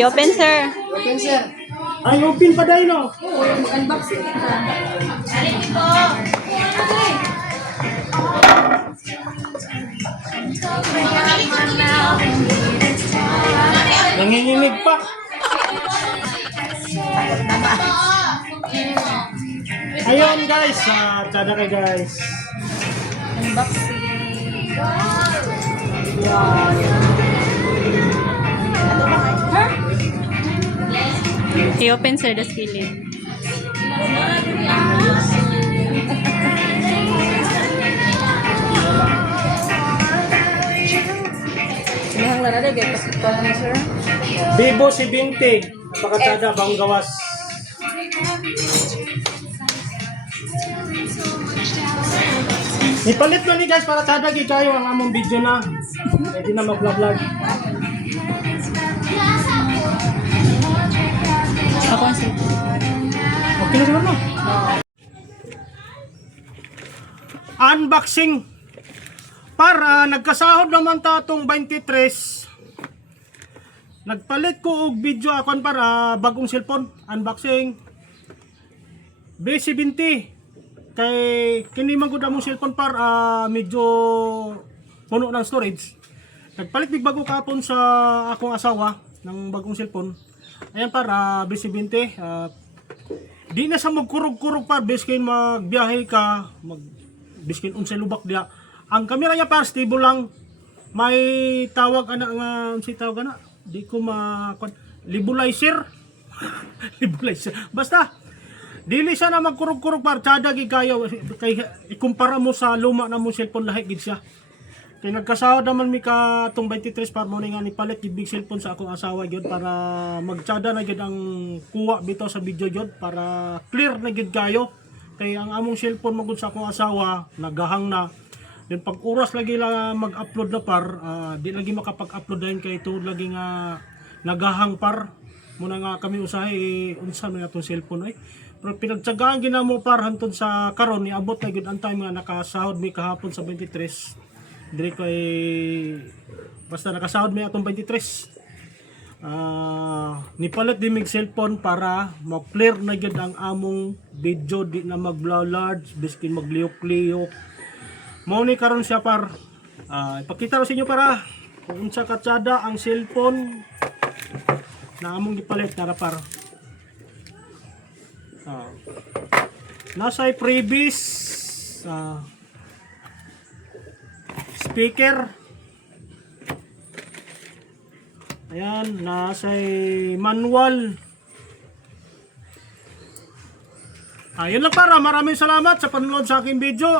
I-open, sir. Open, sir. Ay, open pa dahil, no? Unboxing ka. Nanginginig pa. Ayun, guys. Tsada kay guys. Unboxing. I-open, sir, the skillet. Sinahang na rin, guys. Kasi sir. Vivo 70. Pakatsada, bang gawas. Ipalit na ni guys para tsada kayo ang among video na. Pwede na mag-vlog. Ako ang sir. Okay na siguro, no? Unboxing. Para nagkasahod naman ta tong 23. Nagpalit ko og video akon para bagong cellphone. Unboxing. B70. Kay kini man gud among cellphone para medyo puno ng storage. Nagpalit big bago kapon sa akong asawa ng bagong cellphone. Ayan para B70. Di na sa magkurog-kurog pa biskin magbiyahe ka, biskin unsay lubak dia. Ang kamera niya para stable lang. May tawag ana nga unsay tawag ana? Di ko libulizer. Libulizer. Basta dili siya na magkurog-kurog par tsada gid kayo kay ikumpara mo sa luma na mo cellphone lahi gid siya. Kay nagkasahod naman mi ka tong 23 par mo nga ni palit gid big cellphone sa akong asawa gyud para magtsada na gyud ang kuha bitaw sa video gyud para clear na gyud kayo. Kay ang among cellphone mo gud sa akong asawa nagahang na. Then pag oras lagi lang mag-upload na par, di lagi makapag-upload din kay ito lagi nga nagahang par. Muna nga kami usahay unsa man atong cellphone ay. Pero pinagtsagaan ginamo par hantod sa karon ni abot na gyud ang time nga nakasahod mi kahapon sa 23. Dire ko basta nakasahod mi atong 23. Nipalit din mig cellphone para ma-clear na gyud ang among video, di na mag-large biskin magliyok-liyok. Mao ni karon siya par ipakita ro sa inyo para kung unsa katsada ang cellphone na among gipalit tara par. Nasa previous speaker. Ayan, nasa manual. Ayun lang para, maraming salamat sa panonood sa aking video.